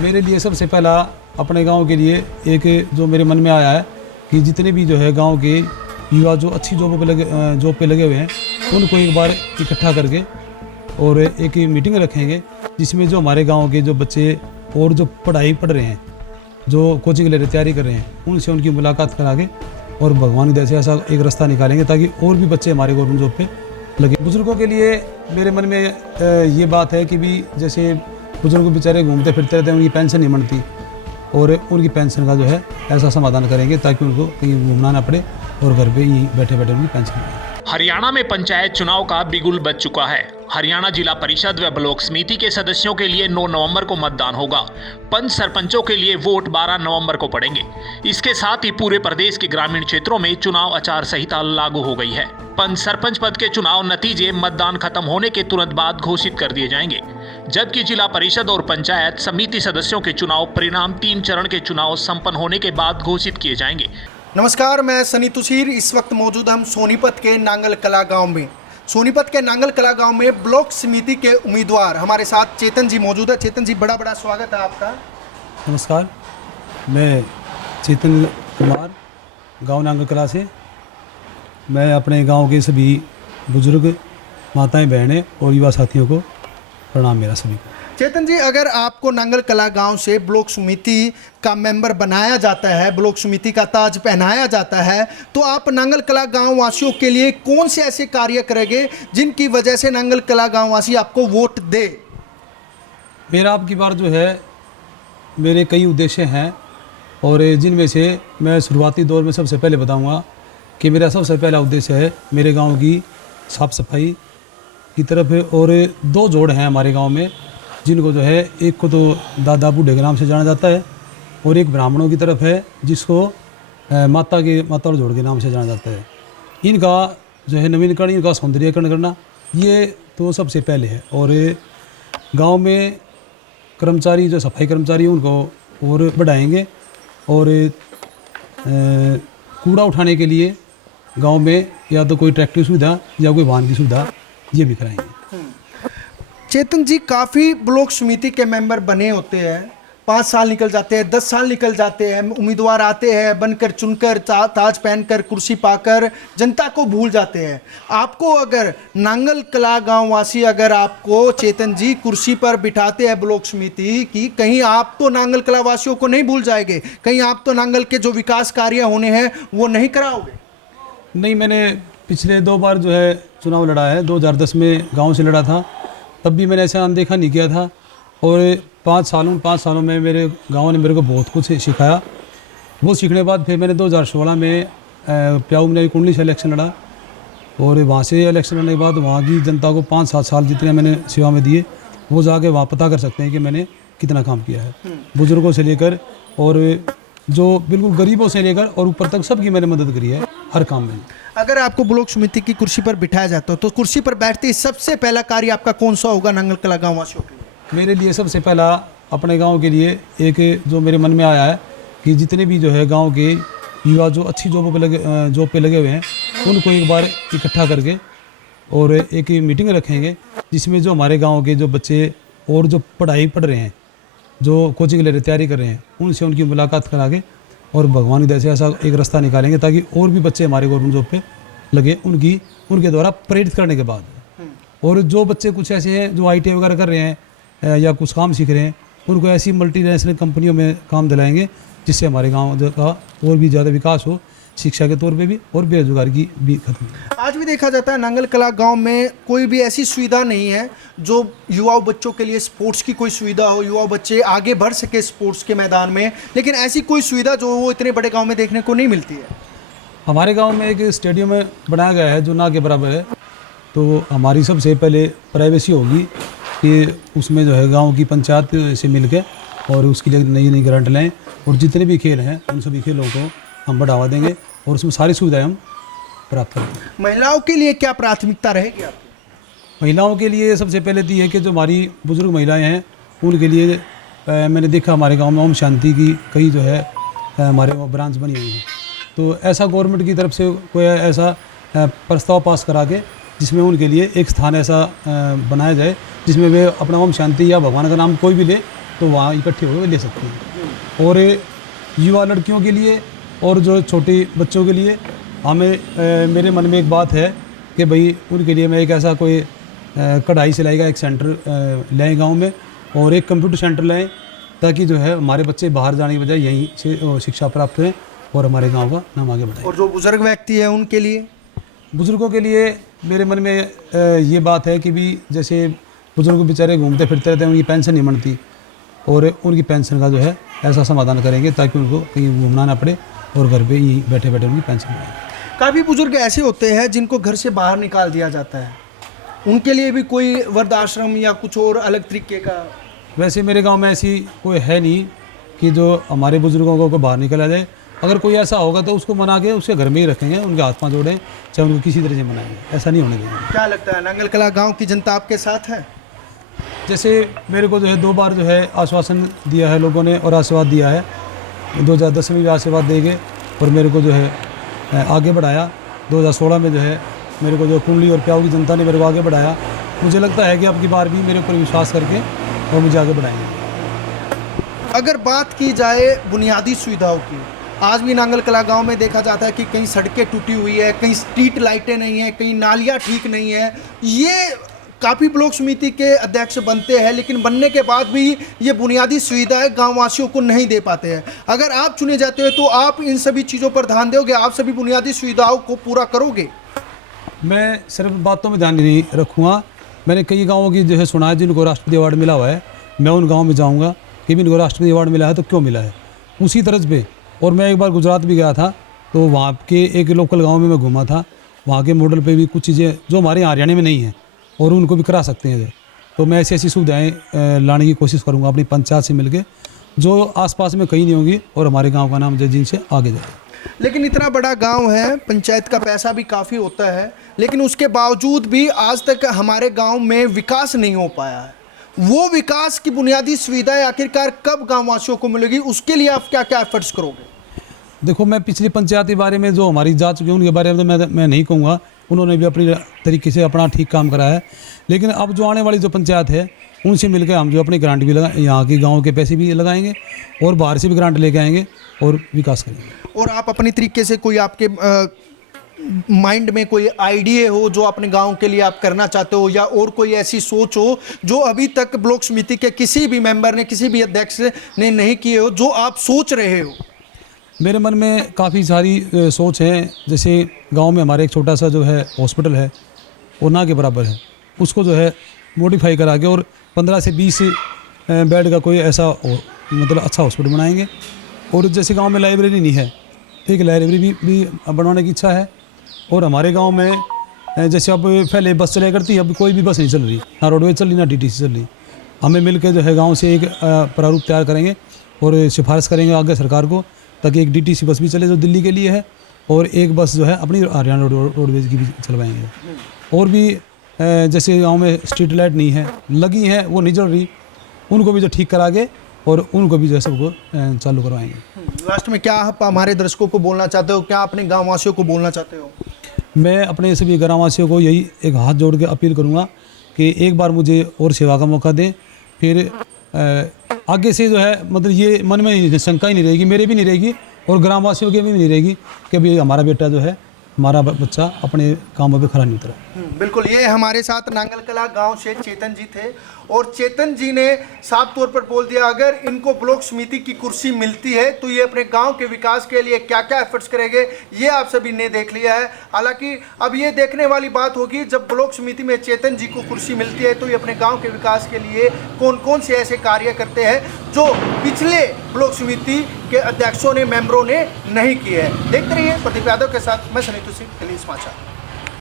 मेरे लिए सबसे पहला अपने गांव के लिए एक जो मेरे मन में आया है कि जितने भी जो है गांव के युवा जो अच्छी जॉब पे लगे हुए हैं उनको एक बार इकट्ठा करके और एक मीटिंग रखेंगे जिसमें जो हमारे गांव के जो बच्चे और जो पढ़ाई पढ़ रहे हैं, जो कोचिंग ले रहे तैयारी कर रहे हैं, उनसे उनकी मुलाकात करा के और भगवान की दया से ऐसा एक रास्ता निकालेंगे ताकि और भी बच्चे हमारे गवर्नमेंट जॉब पे लगे। बुजुर्गों के लिए मेरे मन में ये बात है कि भी जैसे बुजुर्ग बेचारे घूमते फिरते रहते हैं, उनकी पेंशन नहीं बनती और उनकी पेंशन का जो है ऐसा समाधान करेंगे ताकि उनको कहीं घूमना ना पड़े और घर पे ही बैठे बैठे उनकी पेंशन मिले। हरियाणा में पंचायत चुनाव का बिगुल बज चुका है। हरियाणा जिला परिषद व ब्लॉक समिति के सदस्यों के लिए 9 नवंबर को मतदान होगा। पंच सरपंचों के लिए वोट 12 नवंबर को पड़ेंगे। इसके साथ ही पूरे प्रदेश के ग्रामीण क्षेत्रों में चुनाव आचार संहिता लागू हो गई है। पंच सरपंच पद के चुनाव नतीजे मतदान खत्म होने के तुरंत बाद घोषित कर दिए जाएंगे, जबकि जिला परिषद और पंचायत समिति सदस्यों के चुनाव परिणाम 3 चरण के चुनाव संपन्न होने के बाद घोषित किए जाएंगे। नमस्कार, मैं सनी तुसीर। इस वक्त मौजूद हम सोनीपत के नांगल कला गांव में। सोनीपत के नांगल कला गांव में ब्लॉक समिति के उम्मीदवार हमारे साथ चेतन जी मौजूद है। चेतन जी, बड़ा बड़ा स्वागत है आपका। नमस्कार, मैं चेतन कुमार, गांव नांगल कला से। मैं अपने गांव के सभी बुजुर्ग, माताएं, बहनें और युवा साथियों को प्रणाम मेरा सभी को। चेतन जी, अगर आपको नांगल कला गांव से ब्लॉक समिति का मेंबर बनाया जाता है, ब्लॉक समिति का ताज पहनाया जाता है, तो आप नांगल कला गांव वासियों के लिए कौन से ऐसे कार्य करेंगे जिनकी वजह से नांगल कला गांव वासी आपको वोट दे? मेरा आपकी बार जो है मेरे कई उद्देश्य हैं और जिनमें से मैं शुरुआती दौर में सबसे पहले बताऊंगा कि मेरा सबसे पहला उद्देश्य है मेरे गांव की साफ़ सफाई की तरफ। और 2 जोड़ हैं हमारे गांव में जिनको जो है, एक को तो दादा बूढ़े के नाम से जाना जाता है और एक ब्राह्मणों की तरफ है जिसको माता और जोड़ के नाम से जाना जाता है। इनका जो है नवीनीकरण, इनका सौंदर्यीकरण करना, ये तो सबसे पहले है। और गांव में कर्मचारी जो सफाई कर्मचारी उनको और बढ़ाएंगे और कूड़ा उठाने के लिए गांव में या तो कोई ट्रैक्टर सुविधा या कोई वाहन की सुविधा ये भी कराएंगे। चेतन जी, काफ़ी ब्लॉक समिति के मेंबर बने होते हैं, 5 साल निकल जाते हैं, 10 साल निकल जाते हैं, उम्मीदवार आते हैं, बनकर चुनकर ताज पहनकर कुर्सी पाकर जनता को भूल जाते हैं। आपको अगर नांगल कला गांव वासी अगर आपको चेतन जी कुर्सी पर बिठाते हैं ब्लॉक समिति की, कहीं आप तो नांगल कला वासियों को नहीं भूल जाएंगे? कहीं आप तो नांगल के जो विकास कार्य होने हैं वो नहीं कराओगे? नहीं, मैंने पिछले 2 बार जो है चुनाव लड़ा है। 2010 में गाँव से लड़ा था, तब भी मैंने ऐसा अनदेखा नहीं किया था। और 5 सालों में मेरे गांव ने मेरे को बहुत कुछ सिखाया। वो सीखने के बाद फिर मैंने 2016 में प्याऊ में कुंडली से इलेक्शन लड़ा और वहाँ से इलेक्शन लड़ने के बाद वहाँ की जनता को 5-7 साल जितने मैंने सेवा में दिए वो जाके वहाँ पता कर सकते हैं कि मैंने कितना काम किया है। बुजुर्गों से लेकर और जो बिल्कुल गरीबों से लेकर और ऊपर तक सबकी मैंने मदद करी है हर काम में। अगर आपको ब्लॉक समिति की कुर्सी पर बिठाया जाता है तो कुर्सी पर बैठते ही सबसे पहला कार्य आपका कौन सा होगा नांगल कला गांव वासियों के लिए? मेरे लिए सबसे पहला अपने गांव के लिए एक जो मेरे मन में आया है कि जितने भी जो है गांव के युवा जो अच्छी जॉब पे लगे हुए हैं उनको एक बार इकट्ठा करके और एक मीटिंग रखेंगे जिसमें जो हमारे गाँव के जो बच्चे और जो पढ़ाई पढ़ रहे हैं, जो कोचिंग ले रहे तैयारी कर रहे हैं, उनसे उनकी मुलाकात करा के और भगवान की दया से ऐसा एक रास्ता निकालेंगे ताकि और भी बच्चे हमारे गवर्नमेंट जॉब पे लगे उनके द्वारा प्रेरित करने के बाद। और जो बच्चे कुछ ऐसे हैं जो ITI वगैरह कर रहे हैं या कुछ काम सीख रहे हैं, उनको ऐसी मल्टीनेशनल कंपनियों में काम दिलाएंगे जिससे हमारे गाँव का और भी ज़्यादा विकास हो, शिक्षा के तौर पे भी और बेरोजगारी की भी खत्म। आज भी देखा जाता है नांगल कला गांव में कोई भी ऐसी सुविधा नहीं है जो युवाओं बच्चों के लिए स्पोर्ट्स की कोई सुविधा हो, युवा बच्चे आगे बढ़ सके स्पोर्ट्स के मैदान में, लेकिन ऐसी कोई सुविधा जो वो इतने बड़े गांव में देखने को नहीं मिलती है। हमारे गांव में एक स्टेडियम बनाया गया है जो ना के बराबर है, तो हमारी सबसे पहले प्राइवेसी होगी कि उसमें जो है गाँव की पंचायत से मिल के और उसके लिए नई ग्रांट लें और जितने भी खेल हैं उन सभी खेलों को हम बढ़ावा देंगे और उसमें सारी सुविधाएं हम प्राप्त करेंगे। महिलाओं के लिए क्या प्राथमिकता रहेगी आपकी? महिलाओं के लिए सबसे पहले तो ये है कि जो हमारी बुजुर्ग महिलाएं हैं उनके लिए मैंने देखा हमारे गांव में ओम शांति की कई जो है हमारे वो ब्रांच बनी हुई हैं, तो ऐसा गवर्नमेंट की तरफ से कोई ऐसा प्रस्ताव पास करा के जिसमें उनके लिए एक स्थान ऐसा बनाया जाए जिसमें वे अपना ओम शांति या भगवान का नाम कोई भी ले तो वहाँ इकट्ठे होकर ले सकते हैं। और युवा लड़कियों के लिए और जो छोटे बच्चों के लिए हमें मेरे मन में एक बात है कि भाई उनके लिए मैं एक ऐसा कोई कढ़ाई सिलाई का एक सेंटर लाएँ गांव में, और एक कंप्यूटर सेंटर लाएँ, ताकि जो है हमारे बच्चे बाहर जाने की बजाय यहीं से शिक्षा प्राप्त करें और हमारे गांव का नाम आगे बढ़ाएं। और जो बुजुर्ग व्यक्ति है उनके लिए, बुज़ुर्गों के लिए मेरे मन में ये बात है कि भी जैसे बुज़ुर्ग बेचारे घूमते फिरते रहते हैं, उनकी पेंशन नहीं बनती, और उनकी पेंशन का जो है ऐसा समाधान करेंगे ताकि उनको कहीं घूमना ना पड़े और घर पे ही बैठे बैठे उनकी पेंशन मिले। काफ़ी बुजुर्ग ऐसे होते हैं जिनको घर से बाहर निकाल दिया जाता है, उनके लिए भी कोई वृद्धाश्रम या कुछ और अलग तरीके का? वैसे मेरे गांव में ऐसी कोई है नहीं कि जो हमारे बुज़ुर्गों को बाहर निकला जाए। अगर कोई ऐसा होगा तो उसको मना के उसके घर में ही रखेंगे, उनके हाथ पाँव जोड़ें, चाहे उनको किसी तरह से मनाएंगे, ऐसा नहीं होने देंगे। क्या लगता है नांगल कला गाँव की जनता आपके साथ है? जैसे मेरे को जो है 2 बार जो है आश्वासन दिया है लोगों ने और आशीर्वाद दिया है, 2010 में भी आशीर्वाद देंगे और मेरे को जो है आगे बढ़ाया। 2016 में जो है मेरे को जो कुंडली और प्याऊ की जनता ने मेरे को आगे बढ़ाया। मुझे लगता है कि अब की बार भी मेरे ऊपर विश्वास करके और मुझे आगे बढ़ाएंगे। अगर बात की जाए बुनियादी सुविधाओं की, आज भी नांगल कला गांव में देखा जाता है कि कहीं सड़कें टूटी हुई है, कहीं स्ट्रीट लाइटें नहीं है, कहीं नालियाँ ठीक नहीं है। ये काफ़ी ब्लॉक समिति के अध्यक्ष बनते हैं, लेकिन बनने के बाद भी ये बुनियादी सुविधाएं गाँव वासियों को नहीं दे पाते हैं। अगर आप चुने जाते हो तो आप इन सभी चीज़ों पर ध्यान दोगे, आप सभी बुनियादी सुविधाओं को पूरा करोगे? मैं सिर्फ बातों में ध्यान नहीं रखूँगा। मैंने कई गाँवों की जो है सुना है जिनको राष्ट्रपति अवार्ड मिला हुआ है, मैं उन गाँव में जाऊँगा कि भी इनको राष्ट्रपति अवार्ड मिला है तो क्यों मिला है, उसी तरह पे। और मैं एक बार गुजरात भी गया था, तो वहाँ के एक लोकल गांव में मैं घूमा था, वहाँ के मॉडल पे भी कुछ चीज़ें जो हमारे यहाँ हरियाणा में नहीं है और उनको भी करा सकते हैं। तो मैं ऐसी ऐसी सुविधाएँ लाने की कोशिश करूँगा अपनी पंचायत से मिलके, जो आसपास में कहीं नहीं होंगी और हमारे गाँव का नाम जो जिनसे आगे जाए। लेकिन इतना बड़ा गांव है, पंचायत का पैसा भी काफ़ी होता है, लेकिन उसके बावजूद भी आज तक हमारे गांव में विकास नहीं हो पाया है। वो विकास की बुनियादी सुविधाएं आखिरकार कब गांववासियों को मिलेगी, उसके लिए आप क्या क्या एफर्ट्स करोगे? देखो, मैं पिछली पंचायत के बारे में जो हमारी जा चुकी है उनके बारे में तो मैं नहीं कहूँगा, उन्होंने भी अपनी तरीके से अपना ठीक काम करा है। लेकिन अब जो आने वाली जो पंचायत है उनसे मिलकर हम जो अपनी ग्रांट भी लगा, यहाँ के गाँव के पैसे भी लगाएंगे और बाहर से भी ग्रांट लेके आएंगे और विकास करेंगे। और आप अपनी तरीके से कोई आपके माइंड में कोई आइडिया हो जो अपने गांव के लिए आप करना चाहते हो, या और कोई ऐसी सोच हो जो अभी तक ब्लॉक समिति के किसी भी मेंबर ने, किसी भी अध्यक्ष ने नहीं किए हो, जो आप सोच रहे हो? मेरे मन में काफ़ी सारी सोच है। जैसे गांव में हमारे एक छोटा सा जो है हॉस्पिटल है, वो ना के बराबर है, उसको जो है मॉडिफाई करा के और 15 से 20 बेड का कोई ऐसा मतलब अच्छा हॉस्पिटल बनाएंगे। और जैसे गांव में लाइब्रेरी नहीं है, एक लाइब्रेरी भी बनवाने की इच्छा है। और हमारे गांव में जैसे अब पहले बस चला करती, अब कोई भी बस नहीं चल रही, ना रोडवेज चल रही ना DTC चल रही। हमें मिलकर जो है गांव से एक प्रारूप तैयार करेंगे और सिफारिश करेंगे आगे सरकार को, ताकि एक DTC बस भी चले जो दिल्ली के लिए है, और एक बस जो है अपनी हरियाणा रोडवेज की भी चलवाएंगे। और भी जैसे गाँव में स्ट्रीट लाइट नहीं है, लगी है वो नहीं जल रही, उनको भी जो ठीक करा के और उनको भी जो है सबको चालू करवाएंगे। लास्ट में क्या आप हमारे दर्शकों को बोलना चाहते हो, क्या अपने गाँव वासियों को बोलना चाहते हो? मैं अपने सभी ग्रामवासियों को यही एक हाथ जोड़ के अपील करूंगा कि एक बार मुझे और सेवा का मौका दें, फिर आगे से जो है मतलब ये मन में शंका ही नहीं रहेगी, मेरे भी नहीं रहेगी और ग्रामवासियों के भी नहीं रहेगी कि भाई हमारा बेटा जो है, हमारा बच्चा अपने कामों पे खरा नहीं उतरा। बिल्कुल, ये हमारे साथ नांगल कला गांव से चेतन जी थे, और चेतन जी ने साफ तौर पर बोल दिया अगर इनको ब्लॉक समिति की कुर्सी मिलती है तो ये अपने गांव के विकास के लिए क्या क्या एफर्ट्स करेंगे, ये आप सभी ने देख लिया है। हालांकि अब ये देखने वाली बात होगी जब ब्लॉक समिति में चेतन जी को कुर्सी मिलती है तो ये अपने गाँव के विकास के लिए कौन कौन से ऐसे कार्य करते हैं जो पिछले ब्लॉक समिति के अध्यक्षों ने, मेंबरों ने नहीं किए हैं। देखते रहिए प्रदीप यादव के साथ, मैं सनी तुसी, दिल्ली समाचार।